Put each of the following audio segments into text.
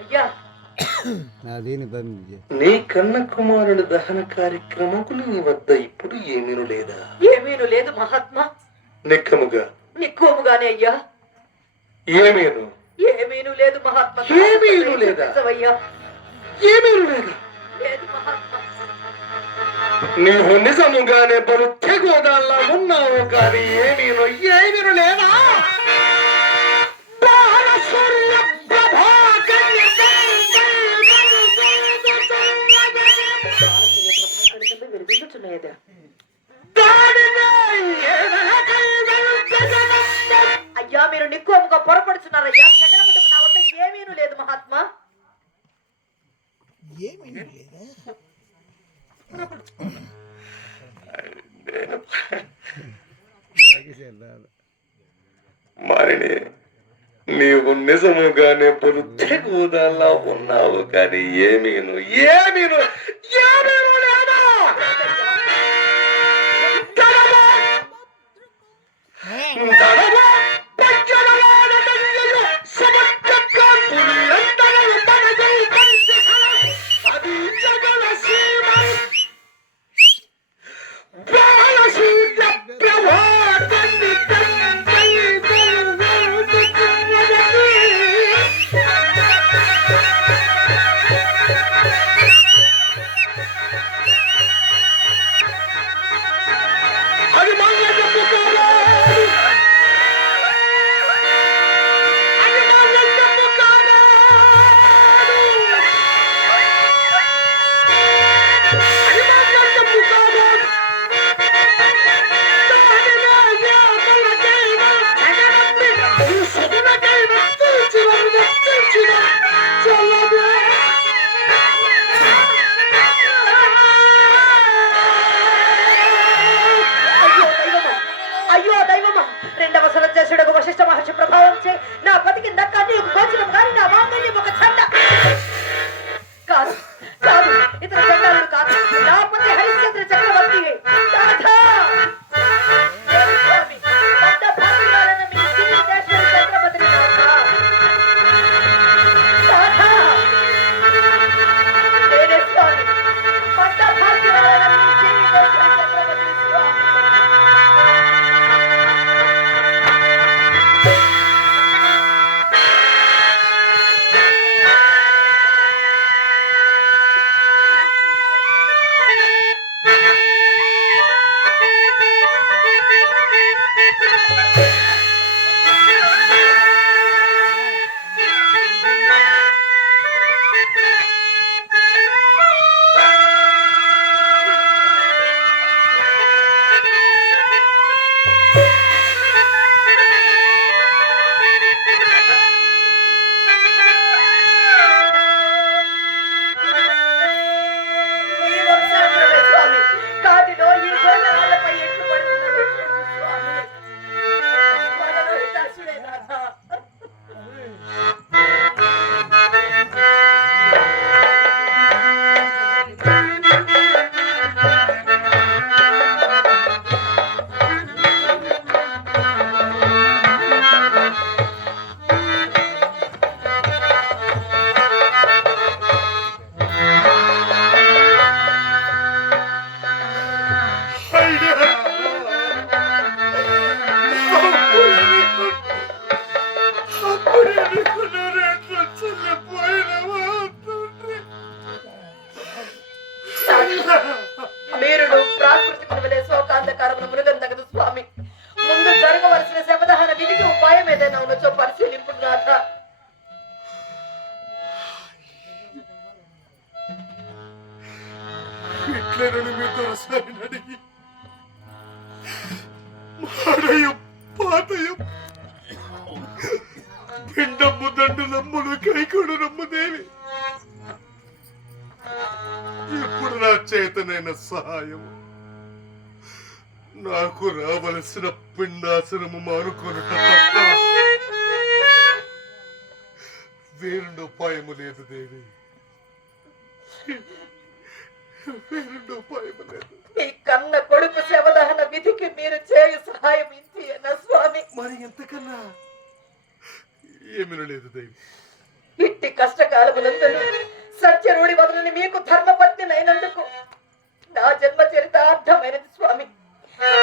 అయ్యా. నా కన్న కుమారుడి దహన కార్యక్రమకు నీ వద్ద ఇప్పుడు ఏమీను లేదా? ఏమీను లేదు మహాత్మా. నిక్కముగా నిక్కోముగానే అయ్యా. ఏమీను? ఏమీను లేదు మహాత్మా. ఏమీను లేదా? ఏమీను లేదా? లేదు మహాత్మా. నీవు నిజముగానే బలు తెగోదాల్లా ఉన్నావు కానీ ఏమీను? ఏమీను లేదా మారిని నీవు నిజముగానే తెగోదాల్లా ఉన్నావు కానీ ఏమీను ఏమీను ఏమీను లేదా? ధనమా ఇప్పుడు నా చేతనైన సహాయం నాకు రావలసిన పిండాసనము మానుకొనుట తప్ప వేరుండు ఉపాయము లేదు దేవి. వేరుండు ఉపాయము లేదు. మీ కన్న కొడుకు శవదహన విధికి మీరు చేయు సహాయం అన్న స్వామి? మరి ఎంతకన్నా? ఏమీ లేదు దేవి. ఇట్టి కష్టకాలములందరూ సత్యరుడి వదలని మీకు ధర్మపత్నినైనందుకు నా జన్మ చరిత అర్థమైనది స్వామి.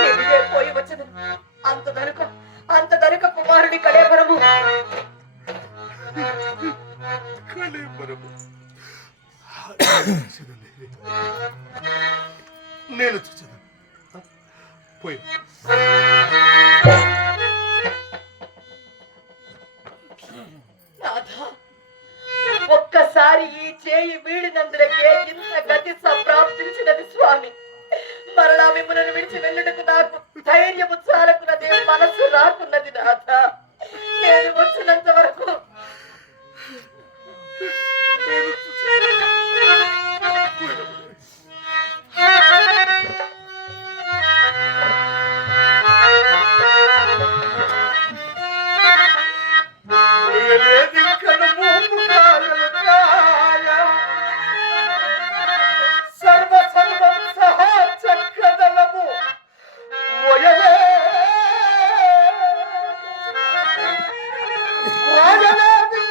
ఇదిగే పోయి వచ్చిన. అంత దనుక అంత దనుక కుమారుడి కళేపరము నేను చూసాను పోయి. రాజలేది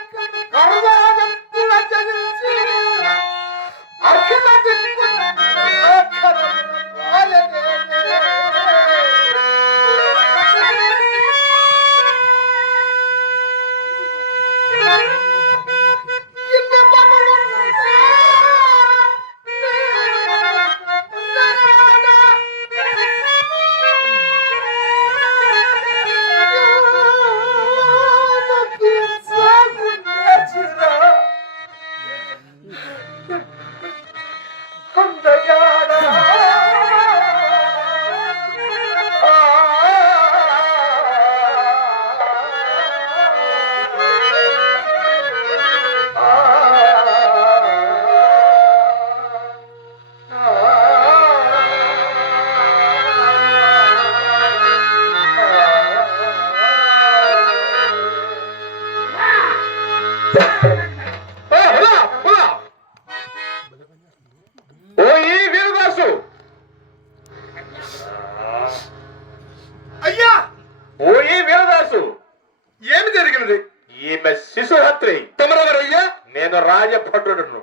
ఈమె శిశుహత్రి తమరెవరయ్యా? నేను రాజభటుడును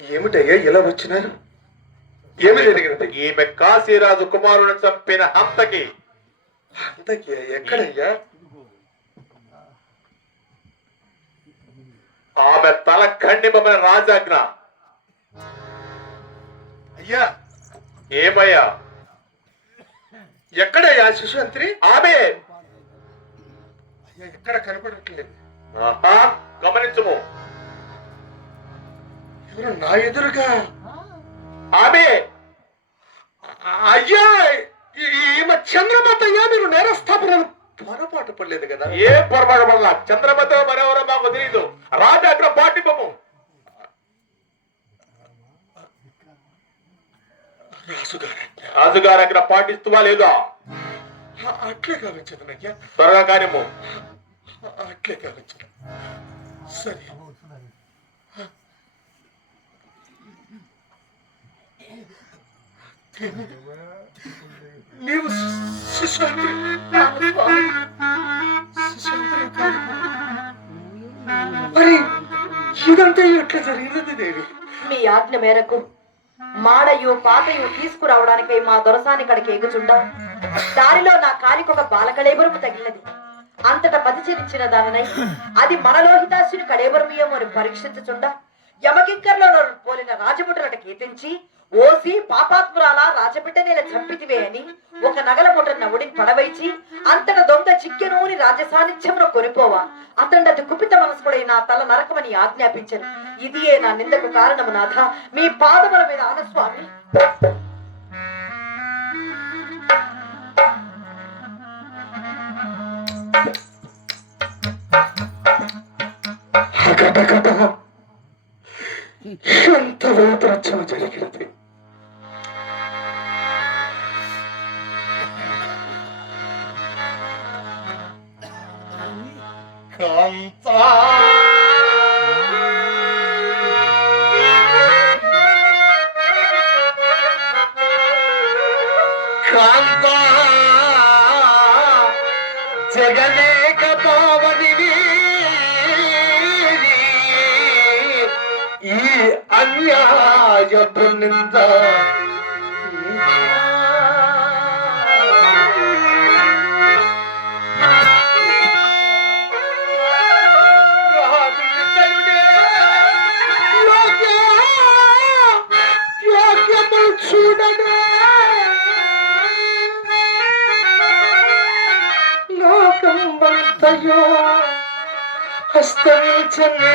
ఏమిటయ్యా ఇలా వచ్చినారు? ఏమి జరిగినది? ఈమె కాశీరాజు కుమారుని చంపిన హంతకి. హంతకి? ఎక్కడయ్యా? ఆమె తల ఖండిపమైన రాజాజ్ఞ. అయ్యా! ఏమయ్యా? ఎక్కడయ్యా శిశువంత్రి ఆమె ఎక్కడ కనపడట్లేదు. గమనించము. ఎవరు నా ఎదురుగా? ఆమె! అయ్యా! ఈమె చంద్రమత అయ్యా మీరు నేరస్థాపన పొరపాటు పడలేదు కదా. ఏ పొరపాటు పడలా? చంద్రమత మరెవరో మాకు తెలియదు రాజా అక్కడ పాటిపము. రాజుగారు అక్కడ పాటిస్తువా లేదా? అట్లే కావించదనయ్యా త్వరగా కానిమ్ము అట్లే కావించదు సరే. నీవు శిశాంతి మరి ఇదంతా ఎట్లా జరిగినది దేవి? మీ ఆజ్ఞ మేరకు మాడయు పాతయు తీసుకురావడానికై మా దొరసాని కడకి ఎగుచుండా దారిలో నా కాలికొక బాలకళేబరము తగిలినది. అంతటా పతిచరించిన దానినై అది మనలో హితాశుని కళేబరమేమో అని పరీక్షించుచుండా యమకింకర్లో పోలిన రాజముటలట కీర్తించి ఓసి పాపాత్మురాల రాజబిడ్డ నేల చంపితివే అని ఒక నగల ముఠన్న ఉడిని పడవైచి అంతట దొంగ చిక్కెనూని రాజ సాన్నిధ్యంలో కొనిపోవా అతండది కుపిత మనసుడై నా తల నరకమని ఆజ్ఞాపించను. ఇదియే నా నిందకు కారణము నాథ మీ పాదముల మీద ఆనస్వామి. ఎంత వేతరచన జరిగినది కాంతా కాంతా జగనే अने योग्यू लोकल बुधो हस्तलोचने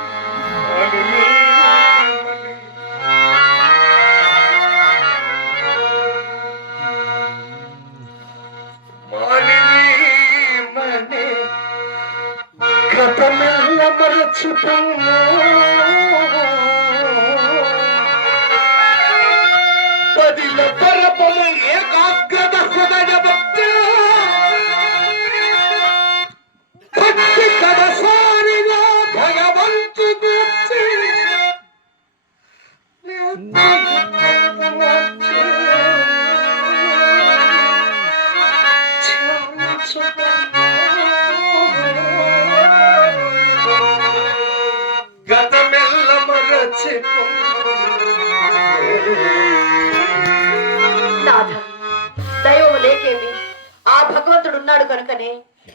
కనుకనే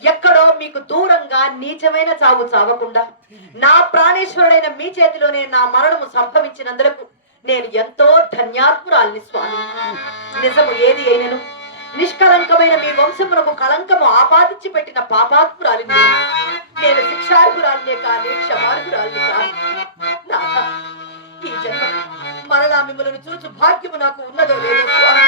ఎక్కడో మీకు దూరంగా నీచమైన చావు చావకుండా నా ప్రాణేశ్వరుడైన మీ చేతిలోనే నా మరణము సంభవించినందుకు నేను ఎంతో ధన్యాత్మురాల్ని స్వామి. నిజము ఏది అయినను? నిష్కలంకమైన మీ వంశమునకు కళంకము ఆపాదించి పెట్టిన పాపాత్మురాలిని. నేను. శిక్షార్హురాలినే కాని క్షమార్హురాలిని కాని ఈ జన్మ మరలా మిమ్మల్ని చూచు భాగ్యము నాకు ఉన్నదో లేదో స్వామి.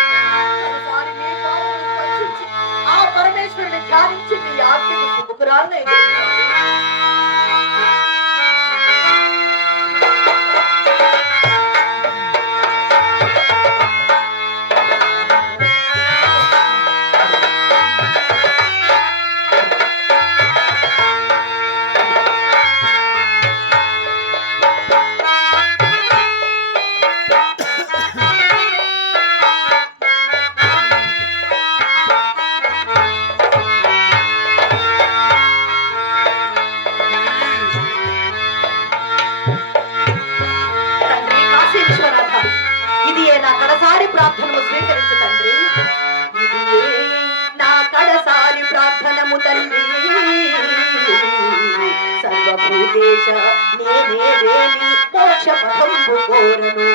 जा रही थी आपके तो ప్రార్థనము స్వీకరించు తండ్రి. నా కడసారి ప్రార్థనము తండ్రి. సర్వభూదేశ నేనే దేవి మోక్ష పథంబు కోరను.